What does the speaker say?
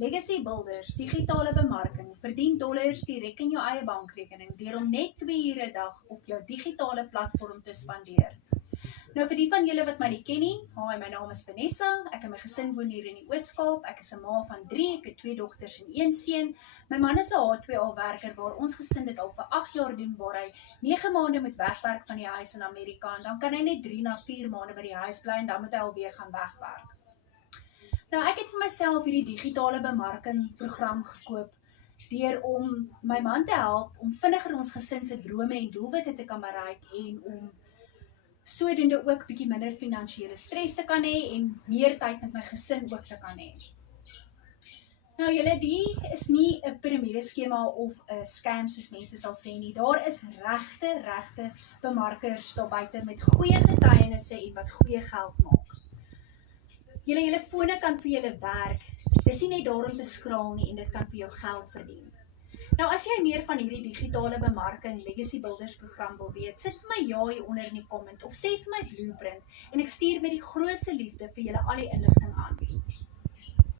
Legacy Builders, digitale bemarking, verdien dollars direk in jou eie bankrekening deur om net 2 ure 'n dag op jou digitale platform te spandeer. Nou vir die van julle wat my nie ken nie, hi, my naam is Vanessa, ek en my gesin woon hier in die Oos-Kaap, ek is 'n ma van 3, ek het 2 dogters en 1 seun. My man is 'n H2A werker waar ons gesin dit al vir 8 jaar doen waar hy 9 maande moet wegwerk van die huis in Amerika en dan kan hy net 3 na 4 maande by die huis bly en dan moet hy alweer gaan wegwerk. Nou ek het vir myself hierdie digitale bemarking program gekoop deur om my man te help om vinniger ons gesin se drome en doelwitte te kan bereik en om sodoende ook bietjie minder finansiële stres te kan hê en meer tyd met my gesin ook te kan hê. Nou julle, die is nie 'n piramideskema of 'n scam soos mense sal sê nie. Daar is regte bemarkers daar buite met goeie getuienisse en wat goeie geld maak. Julle fone kan vir julle werk. Dis nie net daar om te skraal nie en dit kan vir jou geld verdien. Nou as jy meer van hierdie digitale bemarking Legacy Builders program wil weet, sit vir my ja hier onder in die comment of sê vir my blueprint en ek stuur met die grootste liefde vir julle al die inligting aan.